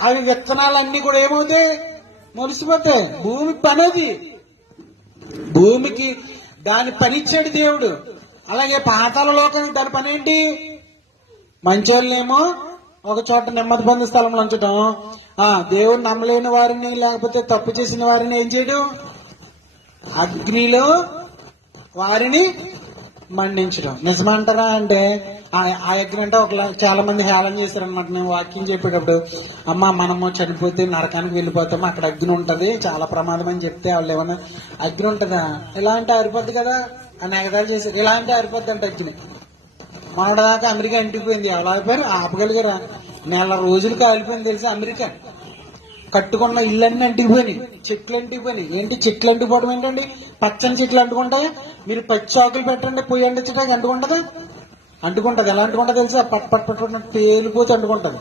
అవి విత్తనాలన్నీ కూడా ఏమవుతాయి? మొలిసిపోతాయి. భూమి పని అది. భూమికి దాని పని ఇచ్చాడు దేవుడు. అలాగే పాతాళ లోకానికి దాని పని ఏంటి? మంచోళ్ళేమో ఒక చోట నెమ్మది పొందే స్థలంలో ఉంచడం, దేవుడు నమ్మలేని వారిని లేకపోతే తప్పు చేసిన వారిని ఏం చేయడం? అగ్నిలో వారిని మండించడం. నిజమంటారా? అంటే ఆ అగ్ని అంటే చాలా మంది హేళన చేశారనమాట. నేను వాక్యం చెప్పేటప్పుడు, అమ్మ మనము చనిపోతే నరకానికి వెళ్ళిపోతాము, అక్కడ అగ్ని ఉంటది, చాలా ప్రమాదం అని చెప్తే వాళ్ళు ఏమన్నా అగ్ని ఉంటుందా, ఇలా అంటే ఆరిపోద్ది కదా అని ఎగదాలు చేశారు. ఇలా అంటే ఆరిపోద్ది అంటే అగ్ని. మొన్నటిదాకా అమెరికా ఇంటిపోయింది. ఎవరు ఆగిపోయారు? ఆపగలిగారా? నెల రోజులు కాలిపోయింది తెలుసా అమెరికా. కట్టుకున్న ఇళ్ళన్నీ అంటిపోయినాయి, చెట్లు అంటిపోయినాయి. ఏంటి చెట్లు అంటిపోవడం ఏంటండి? పచ్చని చెట్లు అంటుకుంటాయి. మీరు పచ్చి ఆకులు పెట్టండి, పొయ్యి అంటించడానికి అంటుకుంటదా? అంటుకుంటది. ఎలా అంటుకుంటా తెలుసా? పట్ పట్ పట్ పేలిపోతే అంటుకుంటది.